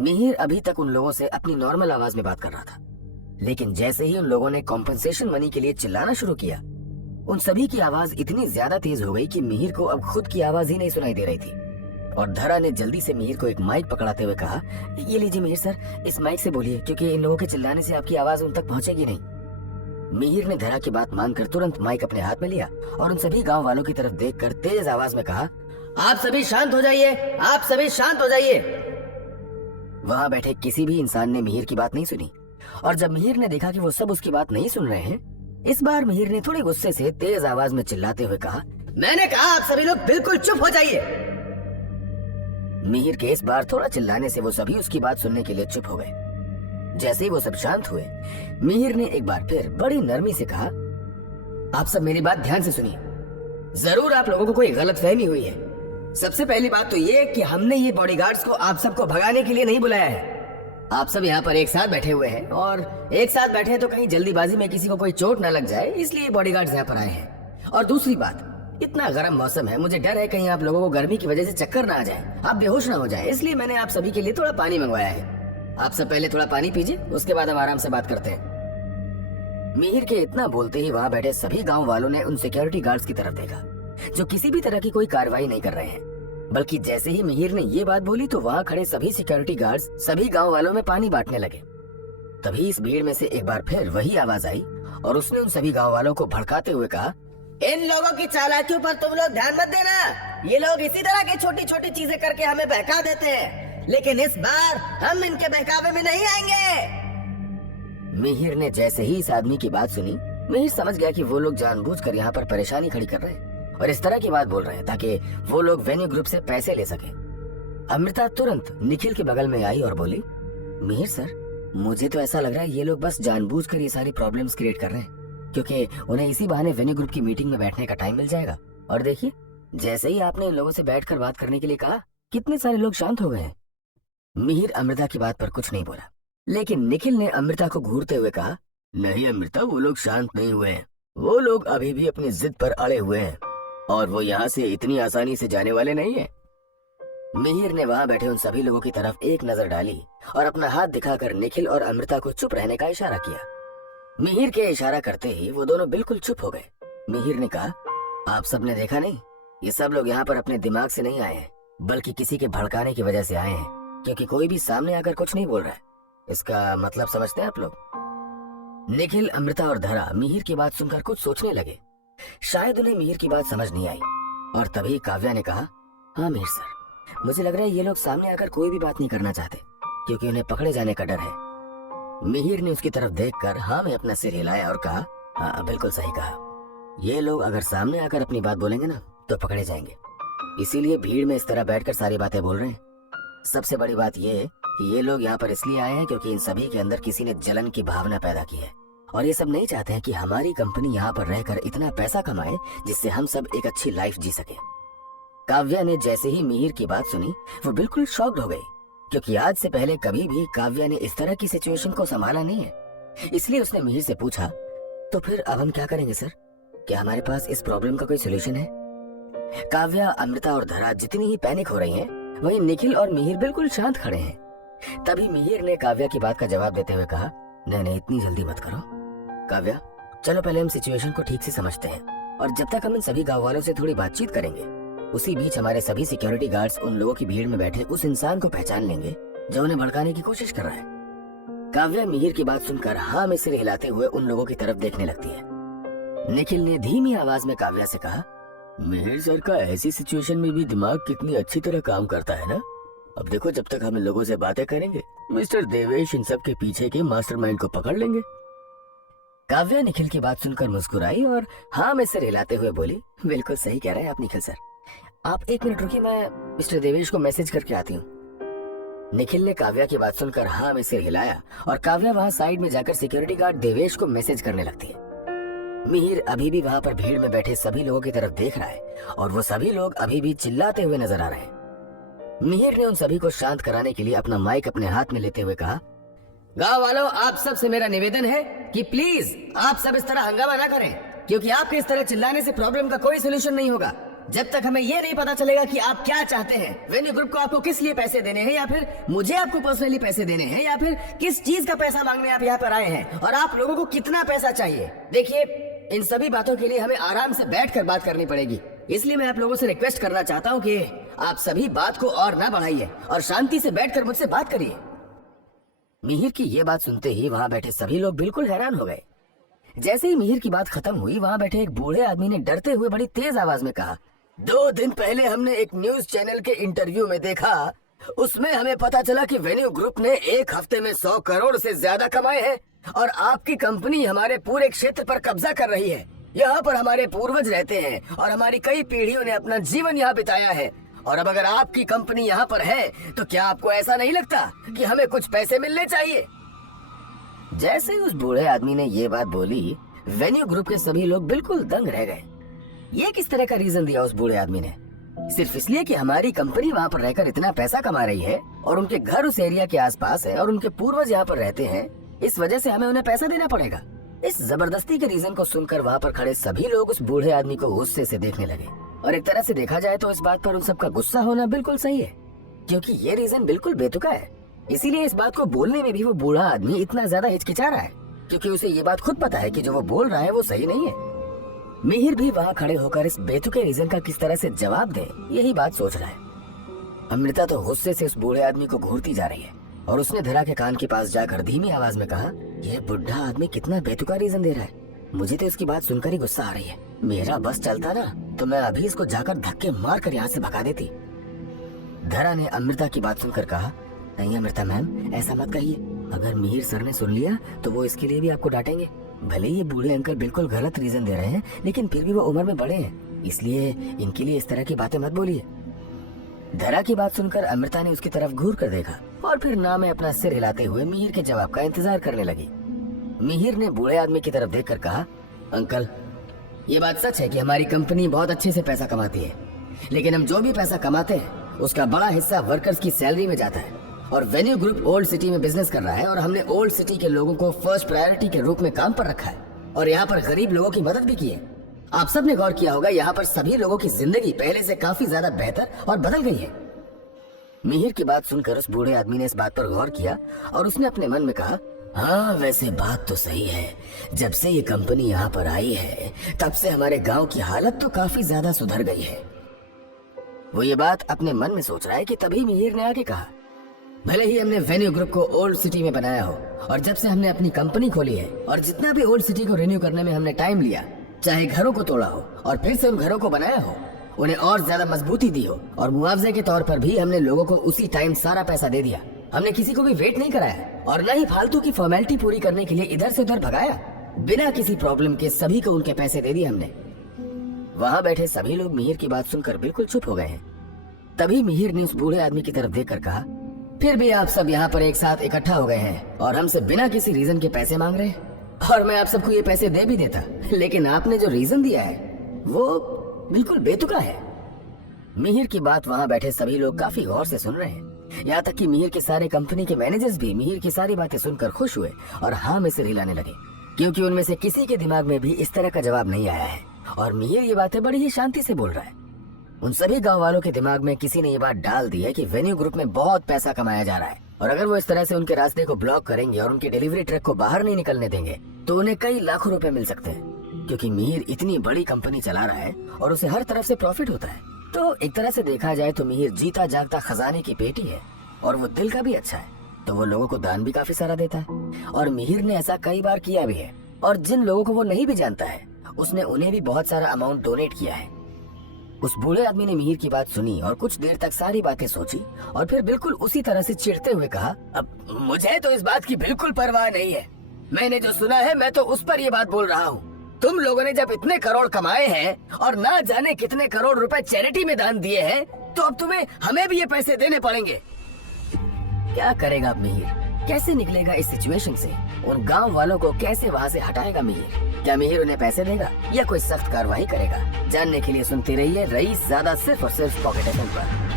मिहिर अभी तक उन लोगों से अपनी नॉर्मल आवाज में बात कर रहा था, लेकिन जैसे ही उन लोगों ने कॉम्पनसेशन मनी के लिए चिल्लाना शुरू किया, उन सभी की आवाज इतनी ज्यादा तेज हो गई कि मिहिर को अब खुद की आवाज ही नहीं सुनाई दे रही थी। और धरा ने जल्दी से मिहिर को एक माइक पकड़ाते हुए कहा, ये लीजिए मिहिर सर, इस माइक से बोलिए, क्योंकि इन लोगों के चिल्लाने से आपकी आवाज उन तक पहुंचेगी नहीं। मिहिर ने धरा की बात मानकर तुरंत माइक अपने हाथ में लिया और उन सभी गांव वालों की तरफ देखकर तेज आवाज में कहा, आप सभी शांत हो जाइए, आप सभी शांत हो जाइए। वहां बैठे किसी भी इंसान ने मिहिर की बात नहीं सुनी, और जब मिहिर ने देखा कि वो सब उसकी बात नहीं सुन रहे हैं, इस बार मिहिर ने थोड़े गुस्से से तेज आवाज में चिल्लाते हुए कहा, मैंने कहा आप सभी लोग बिल्कुल चुप हो जाइए। मिहिर के इस बार थोड़ा चिल्लाने से वो सभी उसकी बात सुनने के लिए चुप हो गए। जैसे ही वो सब शांत हुए, मिहिर ने एक बार फिर बड़ी नरमी से कहा, आप सब मेरी बात ध्यान से सुनिए। जरूर आप लोगों को कोई गलतफहमी हुई है। सबसे पहली बात तो ये कि हमने ये बॉडीगार्ड्स को आप सबको भगाने के लिए नहीं बुलाया है। आप सब यहाँ पर एक साथ बैठे हुए हैं, और एक साथ बैठे हैं तो कहीं जल्दीबाजी में किसी को कोई चोट न लग जाए, इसलिए बॉडीगार्ड्स यहाँ पर आए हैं। और दूसरी बात, इतना गर्म मौसम है, मुझे डर है कहीं आप लोगों को गर्मी की वजह से चक्कर ना आ जाए, आप बेहोश ना हो जाए, इसलिए मैंने आप सभी के लिए थोड़ा पानी मंगवाया है। आप सब पहले थोड़ा पानी पीजिए, उसके बाद हम आराम से बात करते हैं। मिहिर के इतना बोलते ही वहां बैठे सभी गांव वालों ने उन सिक्योरिटी गार्ड्स की तरफ देखा, जो किसी भी तरह की कोई कार्रवाई नहीं कर रहे हैं। बल्कि जैसे ही मिहिर ने ये बात बोली तो वहां खड़े सभी सिक्योरिटी गार्ड्स सभी गांव वालों में पानी बांटने लगे। तभी इस भीड़ में से एक बार फिर वही आवाज आई और उसने उन सभी गांव वालों को भड़काते हुए कहा, इन लोगों की चालाकियों पर तुम लोग ध्यान मत देना। ये लोग इसी तरह की छोटी छोटी चीजें करके हमें बहका देते हैं, लेकिन इस बार हम इनके बहकावे में नहीं आएंगे। मिहिर ने जैसे ही इस आदमी की बात सुनी, मिहिर समझ गया कि वो लोग जानबूझकर यहाँ पर परेशानी खड़ी कर रहे हैं और इस तरह की बात बोल रहे हैं ताकि वो लोग वेन्यू ग्रुप से पैसे ले सके। अमृता तुरंत निखिल के बगल में आई और बोली, मिहिर सर, मुझे तो ऐसा लग रहा है ये लोग बस जानबूझकर ये सारी प्रॉब्लम्स क्रिएट कर रहे हैं, क्योंकि उन्हें इसी बहाने वेन्यू ग्रुप की मीटिंग में बैठने का टाइम मिल जाएगा। और देखिए, जैसे ही आपने इन लोगों से बैठकर बात करने के लिए कहा, कितने सारे लोग शांत हो गए हैं। मिहिर अमृता की बात पर कुछ नहीं बोला, लेकिन निखिल ने अमृता को घूरते हुए कहा, नहीं अमृता, वो लोग शांत नहीं हुए हैं, वो लोग अभी भी अपनी जिद पर अड़े हुए हैं और वो यहाँ से इतनी आसानी से जाने वाले नहीं है। मिहिर ने वहां बैठे उन सभी लोगों की तरफ एक नजर डाली और अपना हाथ दिखाकर निखिल और अमृता को चुप रहने का इशारा किया। मिहिर के इशारा करते ही वो दोनों बिल्कुल चुप हो गए। मिहिर ने कहा, आप सबने देखा नहीं, ये सब लोग यहाँ पर अपने दिमाग से नहीं आए हैं, बल्कि किसी के भड़काने की वजह से आए हैं, क्योंकि कोई भी सामने आकर कुछ नहीं बोल रहा है। इसका मतलब समझते हैं आप लोग? निखिल, अमृता और धरा मिहिर की बात सुनकर कुछ सोचने लगे। शायद उन्हें मिहिर की बात समझ नहीं आई, और तभी काव्या ने कहा, हाँ मिहिर सर, मुझे लग रहा है ये लोग सामने आकर कोई भी बात नहीं करना चाहते, क्योंकि उन्हें पकड़े जाने का डर है। मिहिर ने उसकी तरफ देखकर हाँ में अपना सिर हिलाया और कहा, हाँ बिल्कुल सही कहा, ये लोग अगर सामने आकर अपनी बात बोलेंगे ना तो पकड़े जाएंगे, इसीलिए भीड़ में इस तरह बैठकर सारी बातें बोल रहे हैं। सबसे बड़ी बात यह है कि ये लोग यहाँ पर इसलिए आए हैं क्योंकि इन सभी के अंदर किसी ने जलन की भावना पैदा की है, और ये सब नहीं चाहते हैं कि हमारी कंपनी यहाँ पर रहकर इतना पैसा कमाए जिससे हम सब एक अच्छी लाइफ जी सके। काव्या ने जैसे ही मिहिर की बात सुनी, वो बिल्कुल शॉक्ड हो गई, क्योंकि आज से पहले कभी भी काव्या ने इस तरह की सिचुएशन को संभाला नहीं है। इसलिए उसने मिहिर से पूछा, तो फिर अब हम क्या करेंगे सर? क्या हमारे पास इस प्रॉब्लम का कोई सोल्यूशन है? काव्या, अमृता और धरा जितनी ही पैनिक हो रही हैं, वहीं निखिल और मिहिर बिल्कुल शांत खड़े हैं। तभी मिहिर ने काव्या की बात का जवाब देते हुए कहा, नहीं, इतनी जल्दी मत करो काव्या, चलो पहले हम सिचुएशन को ठीक से समझते हैं, और जब तक हम इन सभी गाँव वालों से थोड़ी बातचीत करेंगे, उसी बीच हमारे सभी सिक्योरिटी गार्ड्स उन लोगों की भीड़ में बैठे उस इंसान को पहचान लेंगे जो उन्हें भड़काने की कोशिश कर रहा है। काव्या मिहिर की बात सुनकर हाँ में सिर हिलाते हुए उन लोगों की तरफ देखने लगती है। निखिल ने धीमी आवाज में काव्या से कहा, मिहिर सर का ऐसी सिचुएशन में भी दिमाग कितनी अच्छी तरह काम करता है ना। अब देखो, जब तक हम इन लोगों से बातें करेंगे, मिस्टर देवेश इन सब के पीछे के मास्टरमाइंड को पकड़ लेंगे। काव्या निखिल की बात सुनकर मुस्कुराई और हाँ में सिर हिलाते हुए बोली, बिल्कुल सही कह रहे हैं आप निखिल सर, आप एक मिनट रुकिए, मैं मिस्टर देवेश को मैसेज करके आती हूँ। निखिल ने काव्या की बात सुनकर हाँ में सिर हिलाया और काव्या वहाँ साइड में जाकर सिक्योरिटी गार्ड देवेश को मैसेज करने लगती है। मिहिर अभी भी वहाँ पर भीड़ में बैठे सभी लोगों की तरफ देख रहा है और वो सभी लोग अभी भी चिल्लाते हुए नजर आ रहे हैं। मिहिर ने उन सभी को शांत कराने के लिए अपना माइक अपने हाथ में लेते हुए कहा, गाँव वालों, आप सब से मेरा निवेदन है कि प्लीज आप सब इस तरह हंगामा ना करें, क्योंकि आपके इस तरह चिल्लाने से प्रॉब्लम का कोई सोल्यूशन नहीं होगा। जब तक हमें ये नहीं पता चलेगा कि आप क्या चाहते हैं, वेन्यू ग्रुप को आपको किस लिए पैसे देने हैं, या फिर मुझे आपको पर्सनली पैसे देने हैं, या फिर किस चीज का पैसा मांगने आप यहाँ पर आए हैं, और आप लोगों को कितना पैसा चाहिए। देखिए, इन सभी बातों के लिए हमें आराम से बैठकर बात करनी पड़ेगी। इसलिए मैं आप लोगों से रिक्वेस्ट करना चाहता हूँ कि आप सभी बात को और ना बढ़ाइए और शांति से बैठकर मुझसे बात करिए। मिहिर की ये बात सुनते ही वहाँ बैठे सभी लोग बिल्कुल हैरान हो गए। जैसे ही मिहिर की बात खत्म हुई, वहाँ बैठे एक बूढ़े आदमी ने डरते हुए बड़ी तेज आवाज में कहा, 2 दिन पहले हमने एक न्यूज चैनल के इंटरव्यू में देखा, उसमें हमें पता चला कि वेन्यू ग्रुप ने एक हफ्ते में 100 करोड़ से ज्यादा कमाए हैं और आपकी कंपनी हमारे पूरे क्षेत्र पर कब्जा कर रही है। यहाँ पर हमारे पूर्वज रहते हैं और हमारी कई पीढ़ियों ने अपना जीवन यहाँ बिताया है, और अब अगर आपकी कंपनी यहाँ पर है तो क्या आपको ऐसा नहीं लगता कि हमें कुछ पैसे मिलने चाहिए। जैसे ही उस बूढ़े आदमी ने ये बात बोली, वेन्यू ग्रुप के सभी लोग बिल्कुल दंग रह गए। ये किस तरह का रीजन दिया उस बूढ़े आदमी ने? सिर्फ इसलिए कि हमारी कंपनी वहाँ पर रहकर इतना पैसा कमा रही है और उनके घर उस एरिया के आसपास है और उनके पूर्वज यहाँ पर रहते हैं, इस वजह से हमें उन्हें पैसा देना पड़ेगा। इस जबरदस्ती के रीजन को सुनकर वहाँ पर खड़े सभी लोग उस बूढ़े आदमी को गुस्से से देखने लगे। और एक तरह से देखा जाए तो इस बात पर उन सबका गुस्सा होना बिल्कुल सही है, क्योंकि ये रीजन बिल्कुल बेतुका है। इसीलिए इस बात को बोलने में भी वो बूढ़ा आदमी इतना ज्यादा हिचकिचा रहा है, क्योंकि उसे ये बात खुद पता है कि जो वो बोल रहा है वो सही नहीं है। मिहिर भी वहाँ खड़े होकर इस बेतुके रीजन का किस तरह से जवाब दे, यही बात सोच रहा है। अमृता तो गुस्से से उस बूढ़े आदमी को घूरती जा रही है और उसने धरा के कान के पास जाकर धीमी आवाज में कहा, यह बुढ़ा आदमी कितना बेतुका रीजन दे रहा है, मुझे तो इसकी बात सुनकर ही गुस्सा आ रही है। मेरा बस चलता ना तो मैं अभी इसको जाकर धक्के मार कर यहाँ से भगा देती। धरा ने अमृता की बात सुनकर कहा, नहीं अमृता मैम, ऐसा मत कहिए। अगर मिहिर सर ने सुन लिया तो वो इसके लिए भी आपको डांटेंगे। भले ये बूढ़े अंकल बिल्कुल गलत रीजन दे रहे हैं, लेकिन फिर भी वो उम्र में बड़े हैं, इसलिए इनके लिए इस तरह की बातें मत बोलिए। धरा की बात सुनकर अमृता ने उसकी तरफ घूर कर देखा और फिर ना में अपना सिर हिलाते हुए मिहिर के जवाब का इंतजार करने लगी। मिहिर ने बूढ़े आदमी की तरफ देखकर कहा, अंकल, ये बात सच है कि हमारी कंपनी बहुत अच्छे से पैसा कमाती है, लेकिन हम जो भी पैसा कमाते हैं उसका बड़ा हिस्सा वर्कर्स की सैलरी में जाता है। और वेन्यू ग्रुप ओल्ड सिटी में बिजनेस कर रहा है और हमने ओल्ड सिटी के लोगों को फर्स्ट प्रायोरिटी के रूप में काम पर रखा है और यहाँ पर गरीब लोगों की मदद भी की है। आप सब ने गौर किया होगा, यहाँ पर सभी लोगों की जिंदगी पहले से काफी ज्यादा बेहतर और बदल गई है। मिहिर की बात सुनकर उस बूढ़े आदमी ने इस बात पर गौर किया और उसने अपने मन में कहा, हाँ वैसे बात तो सही है, जब से ये कंपनी यहाँ पर आई है तब से हमारे गांव की हालत तो काफी ज्यादा सुधर गई है। वो ये बात अपने मन में सोच रहा है कि तभी मिहिर ने आगे कहा, भले ही हमने वेन्यू ग्रुप को ओल्ड सिटी में बनाया हो और जब से हमने अपनी कंपनी खोली है और जितना भी ओल्ड सिटी को रिन्यू करने में हमने टाइम लिया, चाहे घरों को तोड़ा हो और फिर से उन घरों को बनाया हो, उन्हें और ज्यादा मजबूती दी हो और मुआवजे के तौर पर भी हमने लोगों को उसी टाइम सारा पैसा दे दिया। हमने किसी को भी वेट नहीं कराया और न ही फालतू की फॉर्मेलिटी पूरी करने के लिए इधर से उधर भगाया। बिना किसी प्रॉब्लम के सभी को उनके पैसे दे दिए हमने। वहाँ बैठे सभी लोग मिहिर की बात सुनकर बिल्कुल चुप हो गए हैं। तभी मिहिर ने उस बूढ़े आदमी की तरफ देखकर कहा, फिर भी आप सब यहाँ पर एक साथ इकट्ठा हो गए हैं और हमसे बिना किसी रीजन के पैसे मांग रहे हैं, और मैं आप सबको ये पैसे दे भी देता, लेकिन आपने जो रीजन दिया है वो बिल्कुल बेतुका है। मिहिर की बात वहाँ बैठे सभी लोग काफी गौर से सुन रहे हैं, यहाँ तक कि मिहिर के सारे कंपनी के मैनेजर्स भी मिहिर की सारी बातें सुनकर खुश हुए और हाँ में सिर हिलाने लगे, क्योंकि उनमें से किसी के दिमाग में भी इस तरह का जवाब नहीं आया है और मिहिर ये बातें बड़ी ही शांति से बोल रहा है। उन सभी गांव वालों के दिमाग में किसी ने ये बात डाल दी है कि वेन्यू ग्रुप में बहुत पैसा कमाया जा रहा है और अगर वो इस तरह से उनके रास्ते को ब्लॉक करेंगे और उनके डिलीवरी ट्रक को बाहर नहीं निकलने देंगे तो उन्हें कई लाखों रुपए मिल सकते हैं, क्योंकि मिहिर इतनी बड़ी कंपनी चला रहा है और उसे हर तरफ से प्रॉफिट होता है। तो एक तरह से देखा जाए तो मिहिर जीता जागता खजाने की पेटी है और वो दिल का भी अच्छा है, तो वो लोगों को दान भी काफी सारा देता है और मिहिर ने ऐसा कई बार किया भी है और जिन लोगों को वो नहीं भी जानता है उसने उन्हें भी बहुत सारा अमाउंट डोनेट किया है। उस बूढ़े आदमी ने मिहिर की बात सुनी और कुछ देर तक सारी बातें सोची और फिर बिल्कुल उसी तरह से चिढ़ते हुए कहा, अब मुझे तो इस बात की बिल्कुल परवाह नहीं है, मैंने जो सुना है मैं तो उस पर ये बात बोल रहा हूँ। तुम लोगों ने जब इतने करोड़ कमाए हैं और ना जाने कितने करोड़ रुपए चैरिटी में दान दिए हैं, तो अब तुम्हें हमें भी ये पैसे देने पड़ेंगे। क्या करेगा अब मिहिर, कैसे निकलेगा इस सिचुएशन से? उन गांव वालों को कैसे वहां से हटाएगा मिहिर? क्या मिहिर उन्हें पैसे देगा या कोई सख्त कार्रवाई करेगा? जानने के लिए सुनते रहिए रईस ज़्यादा सिर्फ और सिर्फ पॉकेट एफएम पर।